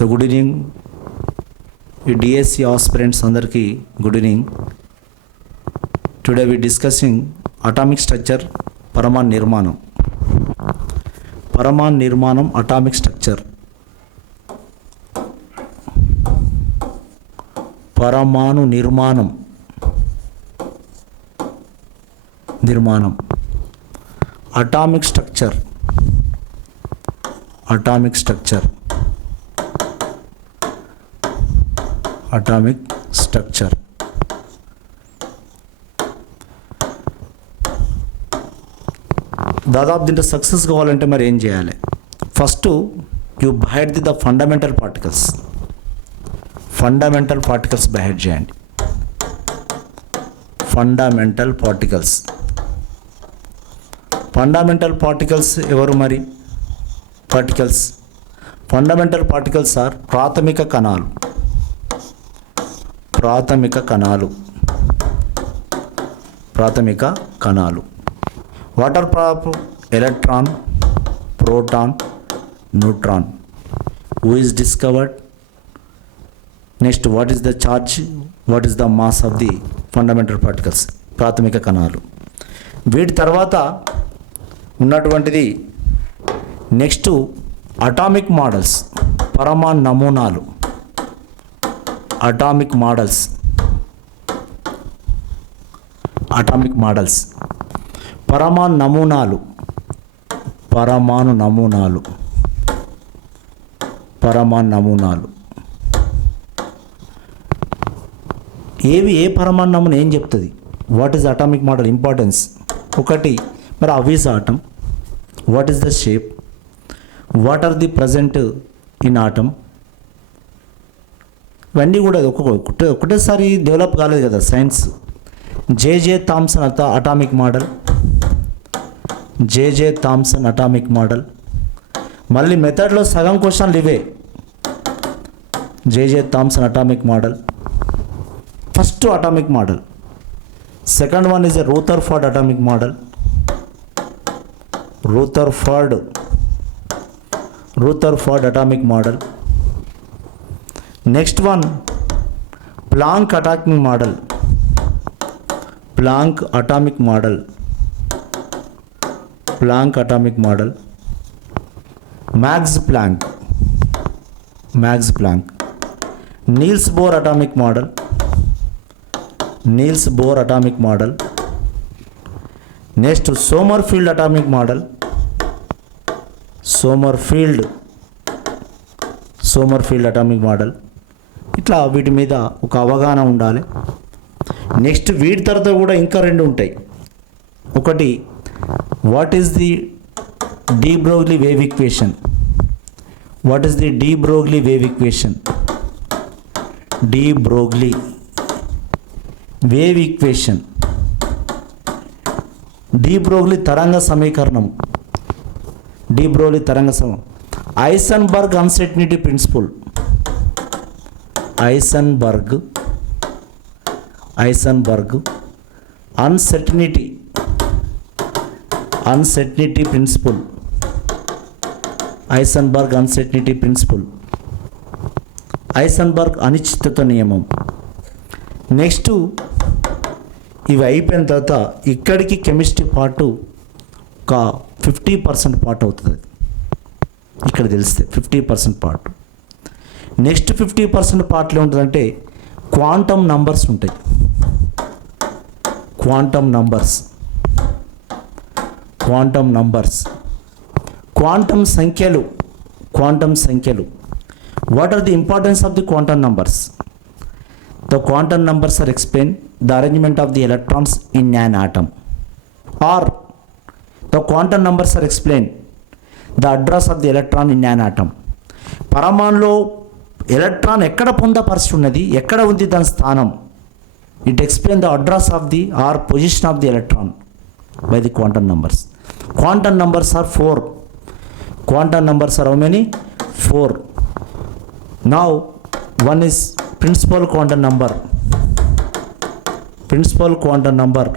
తో good evening. ఈ DSC aspirants అందరికీ good evening. Today we discussing atomic structure పరమాణు నిర్మాణం. పరమాణు నిర్మాణం అటామిక్ స్ట్రక్చర్. పరమాణు నిర్మాణం. నిర్మాణం. Atomic structure. Atomic structure. Atomic structure దాదాపు దీంట్లో సక్సెస్ కావాలంటే మరి ఏం చేయాలి? First you bite the the fundamental particles fundamental particles byheart చేయండి. ఫండమెంటల్ పార్టికల్స్ ఫండమెంటల్ పార్టికల్స్ ఎవరు మరి? పార్టికల్స్ ఫండమెంటల్ పార్టికల్స్ ఆర్ ప్రాథమిక కణాలు. ప్రాథమిక కణాలు. ప్రాథమిక కణాలు. వాటర్ ప్రాప్ electron proton neutron. Who is discovered next what is the charge what is the mass of the fundamental particles ప్రాథమిక కణాలు. వీటి తర్వాత ఉన్నటువంటిది నెక్స్ట్ అటామిక్ మోడల్స్ పరమాణు నమూనాలు. అటామిక్ మోడల్స్ అటామిక్ మోడల్స్ పరమాణు నమూనాలు పరమాణు నమూనాలు పరమాణు నమూనాలు ఏవి ఏ పరమాణు నమూనా ఏం చెప్తుంది? What is atomic model importance ఒకటి మరి అవిస్ atom what is the shape what are the present in atom ఇవన్నీ కూడా ఒక్కొక్క ఒకటేసారి డెవలప్ కాలేదు కదా సైన్స్ జేజే థామ్సన్ అత atomic model J J Thomson atomic model మళ్ళీ మెథడ్లో సగం క్వశ్చన్లు ఇవే. J J Thomson atomic model first atomic model second one is a Rutherford atomic model Rutherford Rutherford atomic model next one Planck atomic model Planck atomic model Planck atomic model Max Planck Max Planck Niels Bohr atomic model Niels Bohr atomic model next Sommerfeld atomic model Sommerfeld Sommerfeld atomic model ఇట్లా వీటి మీద ఒక అవగాహన ఉండాలి. Next వీటి తర్వాత కూడా ఇంకా రెండు ఉంటాయి. ఒకటి what is the de Broglie wave equation what is the de Broglie wave equation de Broglie wave equation de Broglie తరంగ సమీకరణం. డీ బ్రోగ్లీ తరంగ సమ Heisenberg uncertainty principle Heisenberg Heisenberg uncertainty uncertainty principle Heisenberg uncertainty principle Heisenberg అనిశ్చితత నియమం. Next ఇవి అయిపోయిన తర్వాత ఇక్కడికి chemistry part ఒక ఫిఫ్టీ పర్సెంట్ పార్ట్ అవుతుంది. ఇక్కడ తెలిస్తే fifty percent part next fifty percent పార్ట్లో ఉంటుందంటే క్వాంటమ్ నంబర్స్ ఉంటాయి. Quantum numbers. Quantum numbers. Quantum సంఖ్యలు. క్వాంటమ్ సంఖ్యలు. What are the importance of the quantum numbers the quantum numbers are explain the arrangement of the electrons in an atom are the quantum numbers are explain the address of the electron in an atom పరమాణులో electron ఎక్కడ పొందపరిచి ఉన్నది ఎక్కడ ఉంది దాని స్థానం? It explain the address of the or position of the electron by the quantum numbers quantum numbers are four quantum numbers are how many four now one is principal quantum number principal quantum number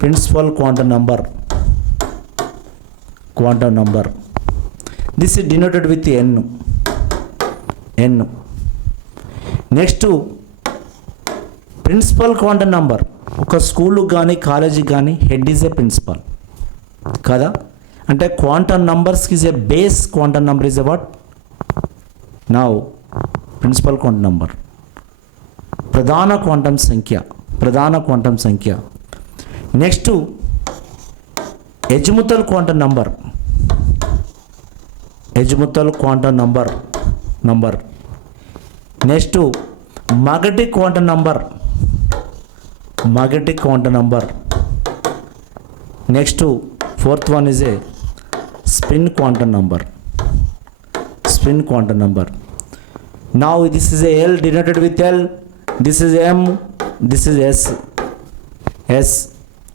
principal quantum number quantum number this is denoted with N N next principal quantum number ఒక స్కూల్కి కానీ కాలేజీకి కానీ head is a principal కదా? అంటే quantum నంబర్స్కి is a base quantum number is a what నా principal quantum number ప్రధాన quantum సంఖ్య ప్రధాన క్వాంటమ్ సంఖ్య. Next azimuthal quantum number azimuthal quantum number number next magnetic quantum number. Magnetic quantum number. Next fourth one is a spin quantum number. Spin quantum number. నా this is L denoted with L this is M this is S S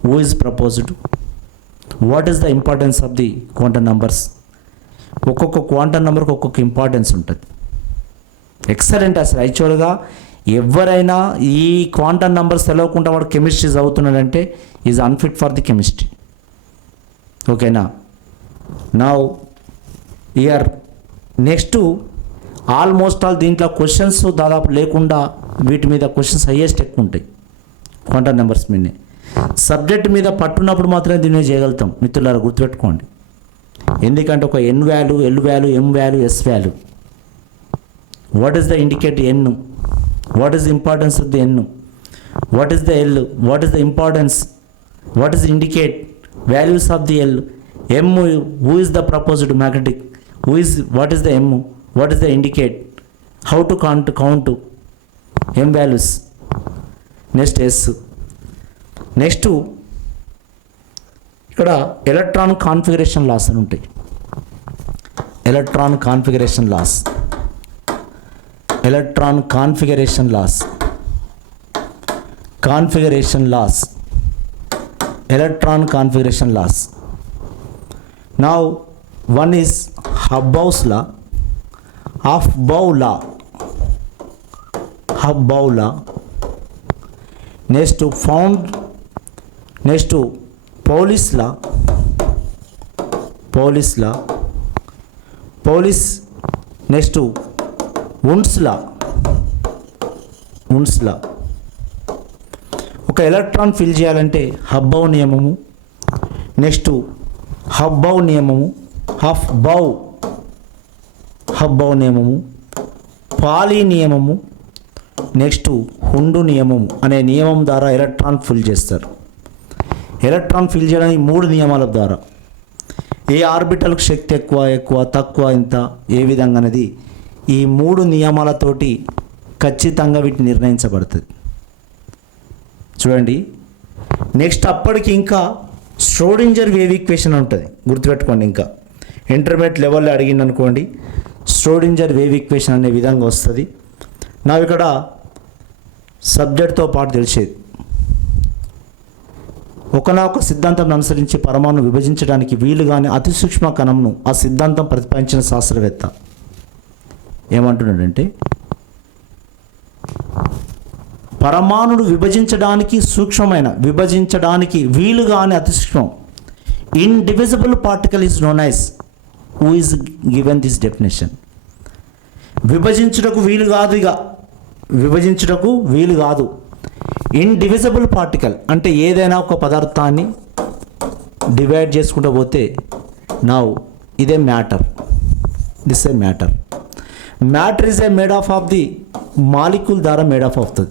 who is proposed what is the importance of the quantum numbers ఒక్కొక్క quantum నంబర్కి ఒక్కొక్క importance ఉంటుంది. Excellent అసలు యాక్చువల్గా ఎవరైనా ఈ quantum numbers తెలవకుండా వాడు chemistry చదువుతున్నాడంటే is unfit for the chemistry ఓకేనా నా? ఇయర్ నెక్స్ట్ ఆల్మోస్ట్ ఆల్ దీంట్లో క్వశ్చన్స్ దాదాపు లేకుండా వీటి మీద క్వశ్చన్స్ హయ్యెస్ట్ ఎక్కువ ఉంటాయి. క్వాంటమ్ నెంబర్స్ మీదనే. సబ్జెక్ట్ మీద పట్టున్నప్పుడు మాత్రమే దీన్ని చేయగలుగుతాం. మిత్రులారా గుర్తుపెట్టుకోండి. ఎందుకంటే ఒక N value L value M value S value what is the indicate N what is the importance of the N what is the L what is the importance what is indicate values of the L M who is the proposed magnetic who is what is the M what is the indicate how to count count M values next S next ఇక్కడ electron configuration laws అని ఉంటాయి. Electron configuration laws electron configuration laws. Configuration laws. Electron configuration laws. Now one is Aufbau law Aufbau Aufbau next Hund next Pauli's law Pauli's law Pauli's next Hund's law. Hund's law. ఒక electron fill చేయాలంటే Aufbau నియమము. Next హబ్బౌ నియమము. Half బౌ. హబ్బౌ నియమము. Poly నియమము. Next హుండు నియమము అనే నియమం ద్వారా ఎలక్ట్రాన్ ఫిల్ చేస్తారు. ఎలక్ట్రాన్ ఫిల్ చేయడానికి మూడు నియమాల ద్వారా. ఏ ఆర్బిటల్కి శక్తి ఎక్కువ ఎక్కువ తక్కువ ఇంత ఏ విధంగా అనేది ఈ మూడు నియమాలతోటి ఖచ్చితంగా వీటిని నిర్ణయించబడుతుంది. చూడండి. నెక్స్ట్ అప్పటికి ఇంకా స్ట్రోడింజర్ వేవ్ ఈక్వేషన్ ఉంటుంది. గుర్తుపెట్టుకోండి ఇంకా. ఇంటర్మీడియట్ లెవెల్లో అడిగింది అనుకోండి. స్ట్రోడింజర్ వేవ్ ఈక్వేషన్ అనే విధంగా వస్తుంది. నాకు ఇక్కడ సబ్జెక్ట్తో పాటు తెలిసేది. ఒకనొక సిద్ధాంతం అనుసరించి పరమాణు విభజించడానికి వీలుగానే అతి సూక్ష్మ కణంను ఆ సిద్ధాంతం ప్రతిపాదించిన శాస్త్రవేత్త. ఏమంటున్నాడంటే పరమాణుడు విభజించడానికి సూక్ష్మమైన విభజించడానికి వీలుగానే అతి సూక్ష్మం indivisible particle is known as who is given this definition విభజించుటకు వీలు కాదు ఇక. విభజించుటకు వీలు కాదు. ఇన్డివిజిబుల్ పార్టికల్ అంటే ఏదైనా ఒక పదార్థాన్ని డివైడ్ చేసుకుంటూ పోతే నా ఇదే matter this a matter matter is a made of of the molecule ద్వారా మేడ్ ఆఫ్ అవుతుంది.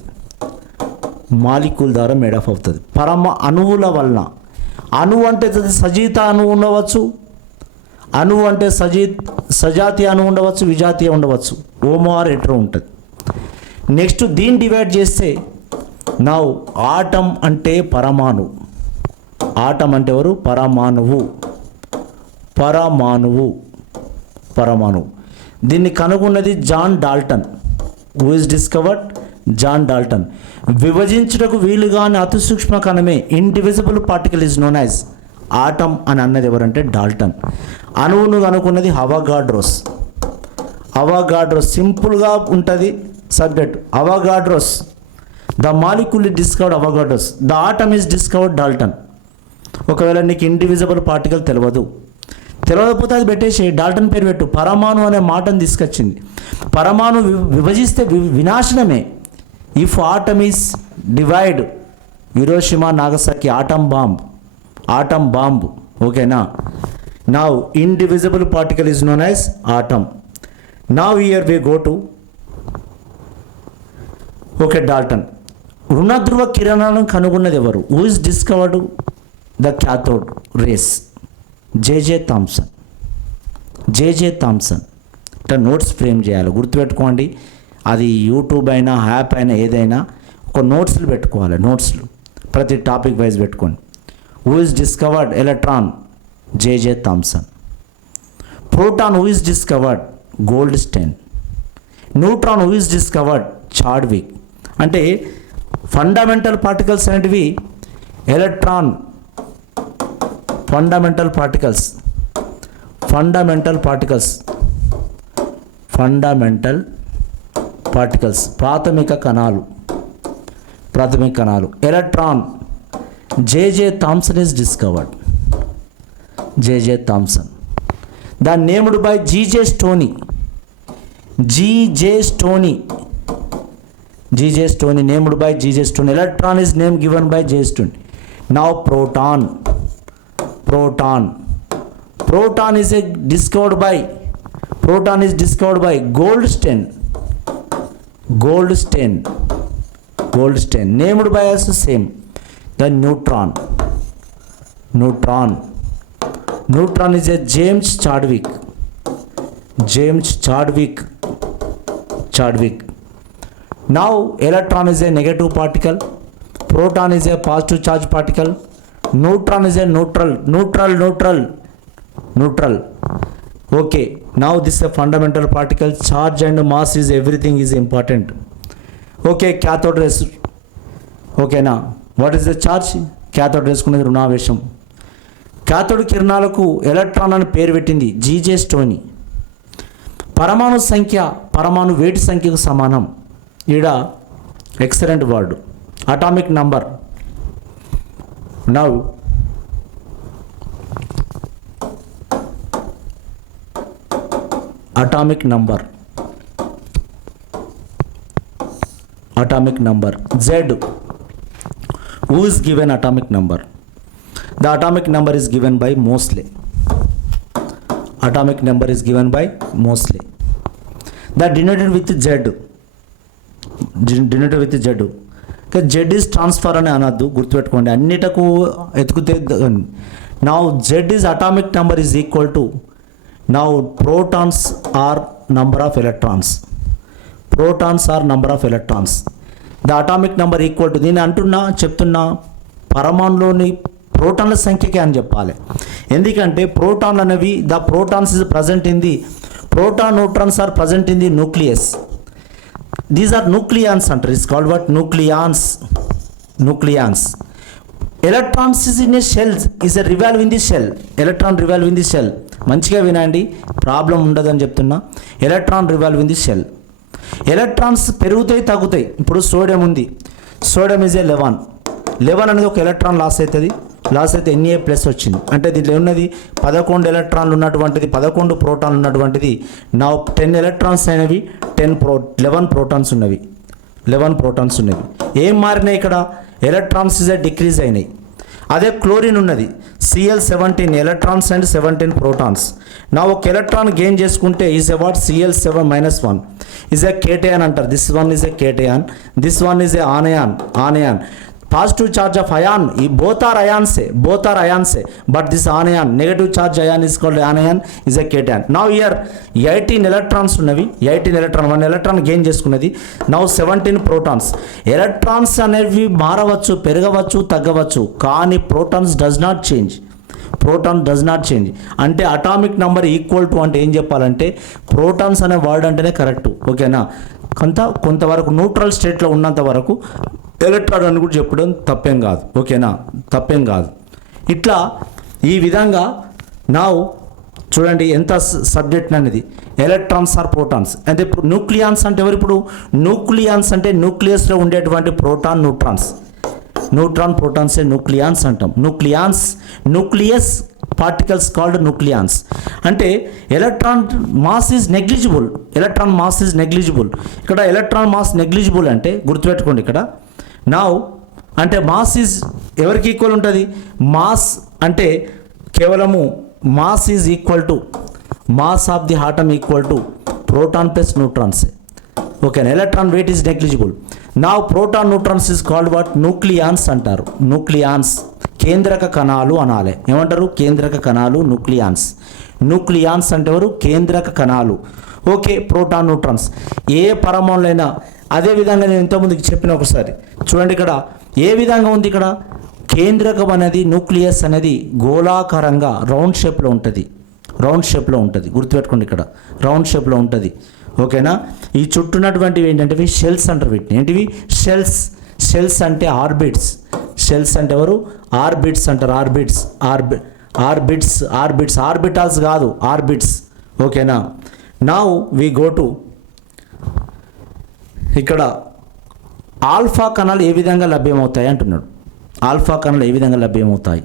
మాలిక్యూల్ ద్వారా మేడ్ ఆఫ్ అవుతుంది. పరమ అణువుల వలన. అణువు అంటే సజీత అణువు ఉండవచ్చు అణువు అంటే సజీ సజాతీయ అణువు ఉండవచ్చు విజాతీయ ఉండవచ్చు. ఓమోఆర్ ఎట్రో ఉంటుంది. నెక్స్ట్ దీన్ని డివైడ్ చేస్తే నా ఆటం అంటే పరమాణు. ఆటం అంటే ఎవరు? పరమాణువు. పరమాణువు. పరమాణువు. దీన్ని కనుగొన్నది John Dalton who is discovered John Dalton. విభజించుటకు వీలుగాని అతి సూక్ష్మ కణమే indivisible particle is known as atom అని అన్నది ఎవరంటే డాల్టన్. అణువును కనుక్కున్నది హవాగాడ్రోస్ అవగాడ్రోస్ సింపుల్గా ఉంటుంది subject. Avogadro's the molecule is discovered Avogadro's. The atom is discovered Dalton. ఒకవేళ నీకు ఇండివిజిబుల్ పార్టికల్ తెలియదు తెలియకపోతే అది పెట్టేసి డాల్టన్ పేరు పెట్టు. పరమాణు అనే మాటను తీసుకొచ్చింది. పరమాణు విభజిస్తే వి- వినాశనమే. If atom is divide Hiroshima Nagasaki atom bomb atom bomb ఓకేనా now indivisible particle is known as atom now year we go to okay Dalton రుణధ్రువ కిరణాలను కనుగొన్నది ఎవరు? Who is discovered the cathode rays J J Thomson. J J Thomson. ఇట్లా notes frame చేయాలి. గుర్తుపెట్టుకోండి. అది YouTube అయినా app అయినా ఏదైనా ఒక నోట్స్లు పెట్టుకోవాలి. నోట్స్లు. ప్రతి టాపిక్ వైజ్ పెట్టుకోండి. Who is discovered electron J J Thomson. Proton who is discovered Goldstein neutron who is discovered Chadwick. అంటే ఫండమెంటల్ పార్టికల్స్ అనేటివి electron fundamental particles fundamental particles fundamental particles ప్రాథమిక కణాలు ప్రాథమిక కణాలు electron J J Thomson is discovered J J Thomson the named by G J Stoney G J Stoney G J Stoney named by G J Stoney electron is name given by J Stoney now proton proton proton is a discovered by proton is discovered by goldstein goldstein goldstein named by us same the neutron neutron neutron is a james chadwick james chadwick chadwick now electron is a negative particle proton is a positive charge particle neutron is a neutral neutral neutral neutral okay now this a fundamental particle charge and mass is everything is important okay cathode rays ఓకేనా what is the charge cathode రెస్కునేది రుణావేశం. క్యాథోడ్ కిరణాలకు electron అని పేరు పెట్టింది. GJ స్టోని పరమాణు సంఖ్య పరమాణు వేటి సంఖ్యకు సమానం. ఈడ excellent word atomic number now atomic number atomic number z who is given atomic number the atomic number is given by mosley atomic number is given by mosley that denoted with z denoted with z Z is transfer అని అనద్దు గుర్తుపెట్టుకోండి. అన్నిటకు ఎతుకుతే నా Z is atomic number is equal to now protons or number of electrons protons or number of electrons the atomic number equal to నేను అంటున్నా చెప్తున్నా పరమాణులోని ప్రోటాన్ల సంఖ్యకే అని చెప్పాలి. ఎందుకంటే ప్రోటాన్లు అనేవి the protons is present in the proton neutrons are present in the nucleus these are nucleons అంటారు is called what nucleons nucleons electrons is in a shell is a revolve in the shell electron revolve in the shell మంచిగా వినండి. Problem ఉండదని చెప్తున్నా. Electron revolve in the shell electrons పెరుగుతాయి తగ్గుతాయి. ఇప్పుడు sodium ఉంది. Sodium is a eleven eleven అనేది ఒక ఎలక్ట్రాన్ లాస్ అవుతుంది. లాస్ట్ అయితే ఎన్ఏ ప్లస్ వచ్చింది. అంటే దీంట్లో ఉన్నది పదకొండు ఎలక్ట్రాన్లు ఉన్నటువంటిది పదకొండు ప్రోటాన్లు ఉన్నటువంటిది. నా టెన్ ఎలక్ట్రాన్స్ అయినవి టెన్ ప్రో లెవెన్ ప్రోటాన్స్ ఉన్నవి. లెవెన్ ప్రోటాన్స్ ఉన్నవి. ఏం మారినాయి ఇక్కడ? ఎలక్ట్రాన్స్ ఇస్ డిక్రీజ్ అయినాయి. అదే క్లోరిన్ ఉన్నది. CL seventeen electrons and seventeen protons నా ఒక ఎలక్ట్రాన్ గెయిన్ చేసుకుంటే is a what CL seven minus one is a cation అంటారు. This one is a cation this one is a anion anion positive charge of ion ఈ both are ions both are ions. But this anion negative charge ion is called anion is a cation now here eighteen electrons ఉన్నవి. Eighteen electron one electron gain చేసుకున్నది. Now seventeen protons electrons అనేవి మారవచ్చు పెరగవచ్చు తగ్గవచ్చు కానీ protons does not change proton does not change అంటే atomic number equal to అంటే ఏం చెప్పాలంటే ప్రోటాన్స్ అనే వర్డ్ అంటేనే కరెక్ట్ ఓకేనా కొంత కొంతవరకు న్యూట్రల్ స్టేట్లో ఉన్నంత వరకు ఎలక్ట్రాన్ అని కూడా చెప్పడం తప్పేం కాదు. ఓకేనా? తప్పేం కాదు. ఇట్లా ఈ విధంగా నా చూడండి ఎంత సబ్జెక్ట్ అనేది ఎలక్ట్రాన్స్ ఆర్ ప్రోటాన్స్. అంటే ఇప్పుడు న్యూక్లియాన్స్ అంటే ఎవరు ఇప్పుడు? న్యూక్లియాన్స్ అంటే న్యూక్లియస్లో ఉండేటువంటి proton neutrons. Neutron protons nucleons అంటాం. Nucleons nucleus particles called nucleons. అంటే electron mass is negligible. Electron mass is negligible. ఇక్కడ ఎలక్ట్రాన్ మాస్ నెగ్లిజిబుల్ అంటే గుర్తుపెట్టుకోండి ఇక్కడ. నౌ అంటే మాస్ ఈజ్ ఎవరికి ఈక్వల్ ఉంటుంది? మాస్ అంటే కేవలము mass is equal to mass of the atom equal to proton plus neutrons ఓకేనా ఎలక్ట్రాన్ వెయిట్ ఈజ్ నెగ్లిజిబుల్ నా proton neutrons is called what nucleons అంటారు. న్యూక్లియాన్స్ కేంద్రక కణాలు అనాలి. ఏమంటారు? కేంద్రక కణాలు న్యూక్లియాన్స్ న్యూక్లియాన్స్ అంటే ఎవరు? కేంద్రక కణాలు. ఓకే ప్రోటాన్ న్యూట్రాన్స్ ఏ పరమాణులైనా అదే విధంగా నేను ఇంతకుముందుకు చెప్పిన ఒకసారి. చూడండి ఇక్కడ ఏ విధంగా ఉంది ఇక్కడ? కేంద్రకం అనేది న్యూక్లియస్ అనేది గోళాకారంగా రౌండ్ షేప్లో ఉంటుంది. రౌండ్ షేప్లో ఉంటుంది. గుర్తుపెట్టుకోండి ఇక్కడ. రౌండ్ షేప్లో ఉంటుంది. ఓకేనా? ఈ చుట్టూన్నటువంటివి ఏంటంటే షెల్స్ అంటారు వీటిని. ఏంటివి? షెల్స్. షెల్స్ అంటే ఆర్బిట్స్. షెల్స్ అంటే ఎవరు? ఆర్బిట్స్ అంటారు. ఆర్బిట్స్. ఆర్బి ఆర్బిట్స్. ఆర్బిట్స్. ఆర్బిటాల్స్ కాదు. ఆర్బిట్స్. ఓకేనా? నావు వి గో టు ఇక్కడ ఆల్ఫా కణాలు ఏ విధంగా లభ్యమవుతాయి అంటున్నాడు. ఆల్ఫా కణాలు ఏ విధంగా లభ్యమవుతాయి?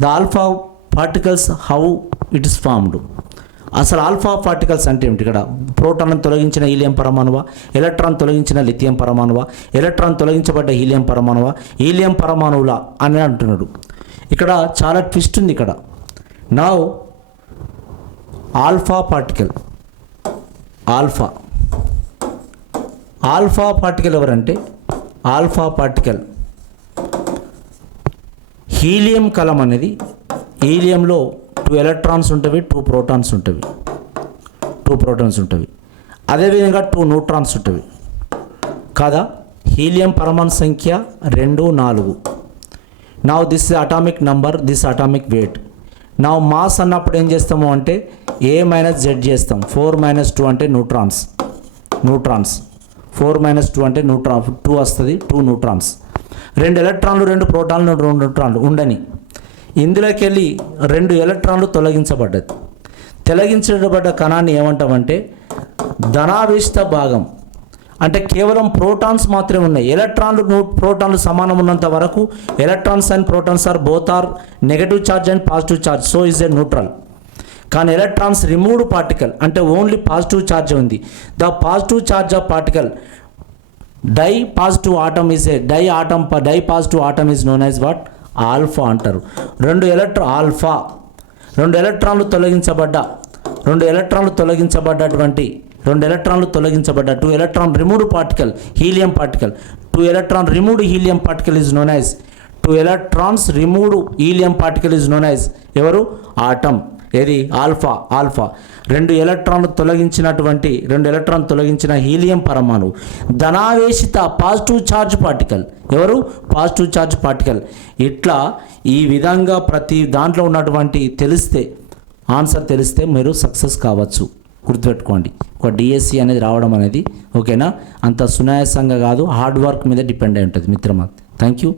The alpha particles how it is formed. అసలు ఆల్ఫా పార్టికల్స్ అంటే ఏమిటి? ఇక్కడ ప్రోటాన్ తొలగించిన హీలియం పరమాణువా? ఎలక్ట్రాన్ తొలగించిన లిథియం పరమాణువా? ఎలక్ట్రాన్ తొలగించబడ్డ హీలియం పరమాణువా? హీలియం పరమాణువుల అని అంటున్నాడు. ఇక్కడ చాలా ట్విస్ట్ ఉంది ఇక్కడ. నా alpha particle alpha alpha particle ఎవరంటే? Alpha particle. హీలియం కలం అనేది హీలియంలో టూ ఎలక్ట్రాన్స్ ఉంటవి టూ ప్రోటాన్స్ ఉంటవి. టూ ప్రోటాన్స్ ఉంటవి. అదేవిధంగా టూ న్యూట్రాన్స్ ఉంటవి. కాదా? హీలియం పరమాణు సంఖ్య రెండు నాలుగు. Now this atomic number this atomic weight నా మాస్ అన్నప్పుడు ఏం చేస్తాము అంటే ఏ మైనస్ జెడ్ చేస్తాం. ఫోర్ మైనస్ టూ అంటే neutrons. Neutrons. Four minus two అంటే న్యూట్రాన్ టూ వస్తుంది టూ న్యూట్రాన్స్. రెండు ఎలక్ట్రాన్లు రెండు ప్రోటాన్లు రెండు న్యూట్రాన్లు ఉండని. ఇందులోకి వెళ్ళి రెండు ఎలక్ట్రాన్లు తొలగించబడ్డది. తొలగించబడ్డ కణాన్ని ఏమంటామంటే ధనావేశిత భాగం. అంటే కేవలం ప్రోటాన్స్ మాత్రమే ఉన్నాయి. ఎలక్ట్రాన్లు ప్రోటాన్లు సమానం ఉన్నంత వరకు electrons and protons are both are negative charge and positive charge. So is a neutral. కానీ ఎలక్ట్రాన్స్ రిమూవ్డ్ పార్టికల్ అంటే ఓన్లీ పాజిటివ్ ఛార్జ్ ఉంది. The positive charge of particle di positive atom is a di atom di positive atom is known as what alpha అంటారు. రెండు ఎలక్ట్రా alpha రెండు ఎలక్ట్రాన్లు తొలగించబడ్డ రెండు ఎలక్ట్రాన్లు తొలగించబడ్డటువంటి రెండు ఎలక్ట్రాన్లు తొలగించబడ్డ two electron removed particle helium particle two electron removed helium particle is known as two electrons removed helium particle is known as ఎవరు? ఆటమ్ ఏది? Alpha alpha. రెండు ఎలక్ట్రాన్లు తొలగించినటువంటి రెండు ఎలక్ట్రాన్ తొలగించిన హీలియం పరమాణువు ధనావేశిత పాజిటివ్ ఛార్జ్ పార్టికల్. ఎవరు? Positive charge particle. ఇట్లా ఈ విధంగా ప్రతి దాంట్లో ఉన్నటువంటి తెలిస్తే ఆన్సర్ తెలిస్తే మీరు సక్సెస్ కావచ్చు. గుర్తుపెట్టుకోండి. ఒక డిఎస్సి అనేది రావడం అనేది ఓకేనా? అంత సునాయాసంగా కాదు. హార్డ్ వర్క్ మీద డిపెండ్ అయి ఉంటుంది మిత్రమా. Thank you